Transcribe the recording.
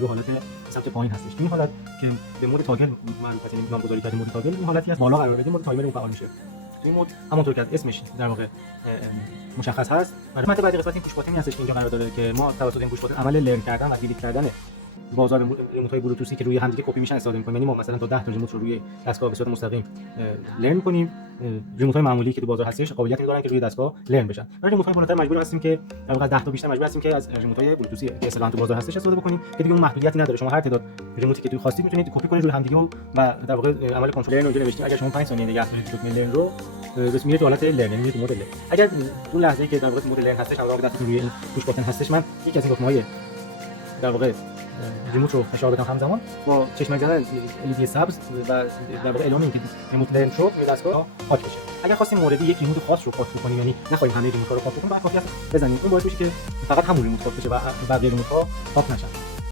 رو حالت سمت پایین هستش. این حالت که به مود تاگل معرفت، یعنی نامگذاری کردیم مود تاگل، این حالتی از بالا قرار بدیم مود تایمر اون فعال میشه. این مود همونطور که اسمش در واقع مشخص هست. قسمت بعدی قسمت این پوش باتنی هستش که اینجا قرار داره که ما توسط این پوش باتن عمل لرن کردن و دیلیت کردن بازار ریموت‌های بلوتوثی که روی هم دیگه کپی میشن استفاده می‌کنیم. یعنی ما مثلا تا 10 تا ریموت رو روی دستگاه به صورت مستقیم لرن کنیم. ریموت‌های معمولی که تو بازار هستش قابلیت این دارن که روی دستگاه لرن بشن. برای ریموت‌های بالاتر مجبور هستیم که در واقع 10 تا بیشتر مجبور هستیم که از ریموت‌های بلوتوثی که اصطلاحاً تو بازار هستش استفاده بکنیم که دیگه اون محدودیتی نداره. شما هر تعداد ریموتی که تو خواستید میتونید کپی کنید روی هم دیگه و در واقع عمل کنترل لرن رو نوشتیم. اگر شما 5 ثانیه نگه دارید دکمه لرن رو بس میره تو حالت لرن، یعنی میره تو مود لرن. اگر اون لحظه‌ای که در واقع مود لرن هستش همراه دستتون روی این پوش باتن هستش، من یکی از این دکمه‌های در واقع ریموت رو فشار بدم همزمان با چشمک زدن LED سبز و در واقع اعلام اینکه ریموت لرن شد روی دستگاه پاک بشه. اگر خواستیم موردی یک ریموت خاص رو پاک کنیم، یعنی نخواهیم همه ریموت‌ها رو پاک کنیم، بعد کافی است بزنیم اون باعث میشه که فقط همون ریموت پاک بشه و بقیه ریموت‌ها پاک نشن.